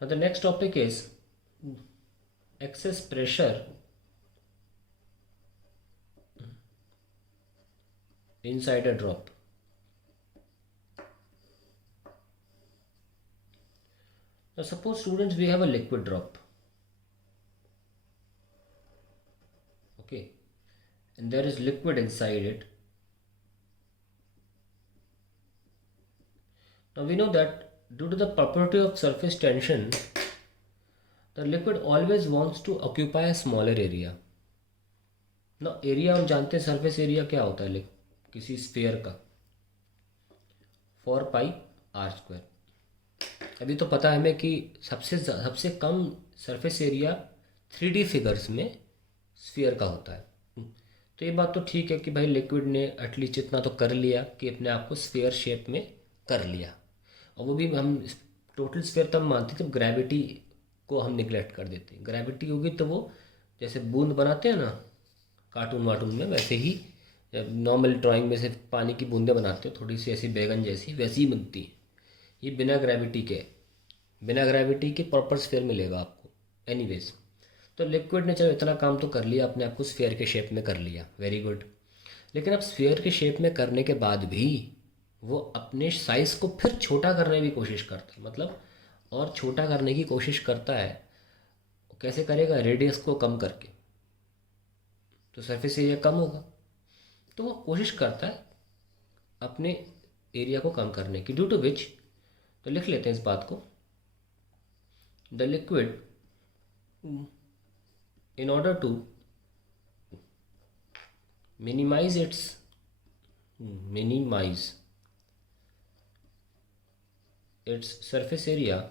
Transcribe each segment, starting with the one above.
Now the next topic is excess pressure inside a drop. Now suppose students, we have a liquid drop, okay, and there is liquid inside it. Now we know that due to the property of surface tension, the liquid always wants to occupy a smaller area. ना area हम जानते हैं, surface area क्या होता है किसी sphere का, 4 पाई r²। अभी तो पता है हमें कि सबसे कम सरफेस एरिया 3D फिगर्स में स्फीयर का होता है। तो ये बात तो ठीक है कि भाई लिक्विड ने एटलीस्ट इतना तो कर लिया कि अपने आप को स्फीयर शेप में कर लिया। और वो भी हम टोटल स्फीयर तब मानते हैं जब ग्रेविटी को हम निगलेक्ट कर देते हैं। ग्रेविटी होगी तो वो जैसे बूंद बनाते हैं ना कार्टून वार्टून में, वैसे ही जब नॉर्मल ड्राइंग में से पानी की बूंदें बनाते हो थोड़ी सी ऐसी बैगन जैसी, वैसी ही बनती है। ये बिना ग्रेविटी के प्रॉपर स्फीयर मिलेगा आपको। एनीवेज, तो लिक्विड ने चलो इतना काम तो कर लिया, अपने आप को स्फीयर के शेप में कर लिया, वेरी गुड। लेकिन अब स्फीयर के शेप में करने के बाद भी वो अपने साइज़ को फिर छोटा करने की कोशिश करता है, मतलब और छोटा करने की कोशिश करता है। कैसे करेगा? रेडियस को कम करके, तो सरफेस एरिया कम होगा। तो वो कोशिश करता है अपने एरिया को कम करने की, ड्यू टू विच, तो लिख लेते हैं इस बात को, the liquid in order to minimize its surface area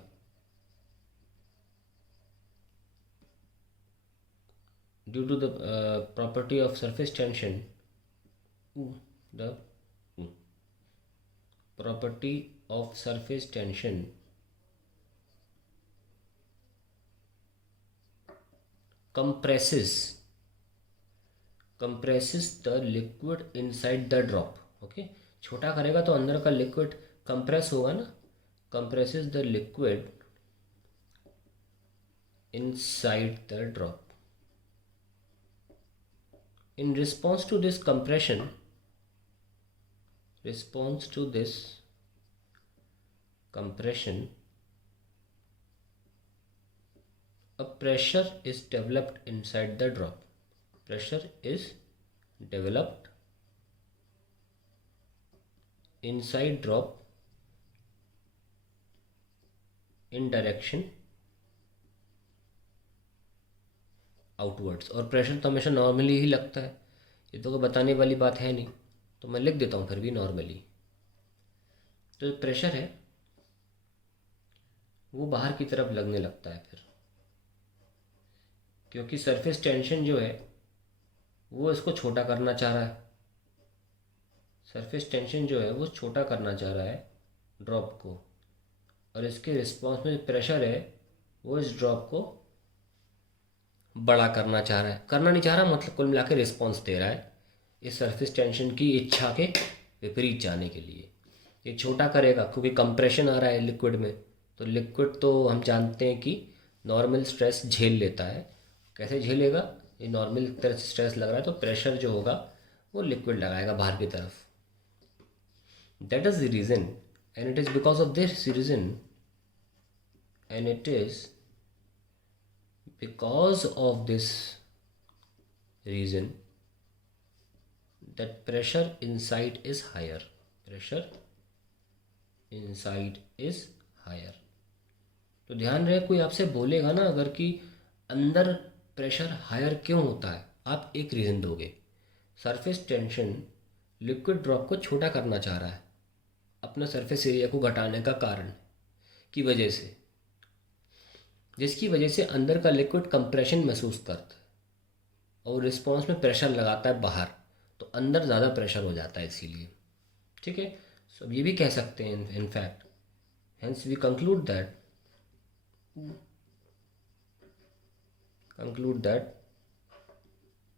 due to the property of surface tension, the property of surface tension compresses the liquid inside the drop। Okay, छोटा करेगा तो अंदर का लिक्विड कंप्रेस होगा ना, compresses the liquid inside the drop। in response to this compression a pressure is developed inside the drop। Pressure is developed inside drop in direction outwards। और pressure तो हमेशा नॉर्मली ही लगता है, ये तो कोई बताने वाली बात है नहीं, तो मैं लिख देता हूँ फिर भी नॉर्मली। तो जो प्रेशर है वो बाहर की तरफ लगने लगता है फिर, क्योंकि सरफेस टेंशन जो है वो इसको छोटा करना चाह रहा है। सरफेस टेंशन जो है वो छोटा करना चाह रहा है ड्रॉप को, और इसके रिस्पॉन्स में प्रेशर है वो इस ड्रॉप को बड़ा करना चाह रहा है। करना नहीं चाह रहा, मतलब कुल मिला के रिस्पॉन्स दे रहा है इस सरफेस टेंशन की इच्छा के विपरीत जाने के लिए। ये छोटा करेगा क्योंकि कंप्रेशन आ रहा है लिक्विड में, तो लिक्विड तो हम जानते हैं कि नॉर्मल स्ट्रेस झेल लेता है। कैसे झेलेगा? ये नॉर्मल तरह से स्ट्रेस लग रहा है तो प्रेशर जो होगा वो लिक्विड लगाएगा बाहर की तरफ। That is the reason, and it is because of this reason, and it is because of this reason that pressure inside is higher। तो ध्यान रहे, कोई आपसे बोलेगा ना अगर कि अंदर प्रेशर हायर क्यों होता है, आप एक रीज़न दोगे, सरफेस टेंशन लिक्विड ड्रॉप को छोटा करना चाह रहा है अपना सरफेस एरिया को घटाने का कारण की वजह से, जिसकी वजह से अंदर का लिक्विड कंप्रेशन महसूस करता है और रिस्पॉन्स में प्रेशर लगाता है बाहर, तो अंदर ज़्यादा प्रेशर हो जाता है इसीलिए। ठीक है, सो ये भी कह सकते हैं in fact, hence we conclude that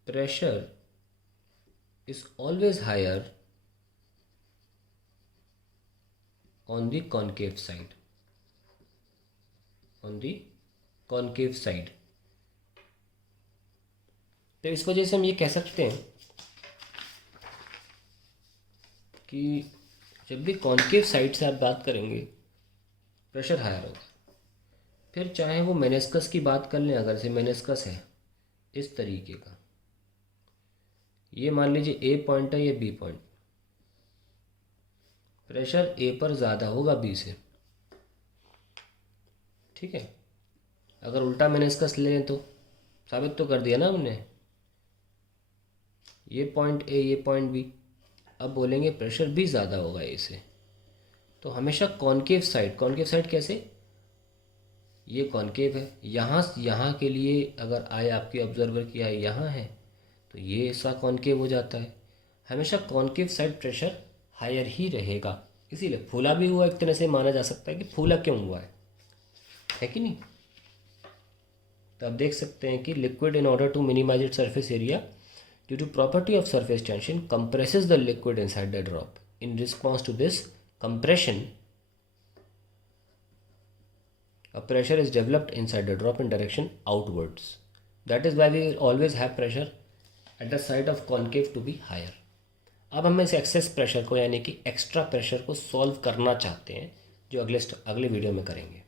pressure is always higher on the concave side। On the concave side. तो इस वजह से हम ये कह सकते हैं कि जब भी कॉनकेव साइड से आप बात करेंगे प्रेशर हायर होगा। फिर चाहे वो मेनिस्कस की बात कर लें, अगर से मेनिस्कस है इस तरीके का, ये मान लीजिए ए पॉइंट है, ये बी पॉइंट, प्रेशर ए पर ज़्यादा होगा बी से, ठीक है। अगर उल्टा मेनिस्कस लें तो साबित तो कर दिया ना हमने, ये पॉइंट ए, ये पॉइंट बी, अब बोलेंगे प्रेशर भी ज़्यादा होगा ए से। तो हमेशा कॉनकेव साइड कैसे, ये कॉनकेव है, यहाँ के लिए अगर आई आपकी ऑब्जर्वर की आई यहाँ है तो ये ऐसा कॉनकेव हो जाता है। हमेशा कॉनकेव साइड प्रेशर हायर ही रहेगा, इसीलिए फूला भी हुआ एक तरह से माना जा सकता है कि फूला क्यों हुआ है कि नहीं। तो आप देख सकते हैं कि liquid in order to minimise it surface area due to property of surface tension compresses the liquid inside the drop. In response to this compression, a pressure is developed inside the drop in direction outwards. That is why we always have pressure at the side of concave to be higher. अब हम इस excess pressure को यानी कि extra pressure को solve करना चाहते हैं, जो अगले वीडियो में करेंगे।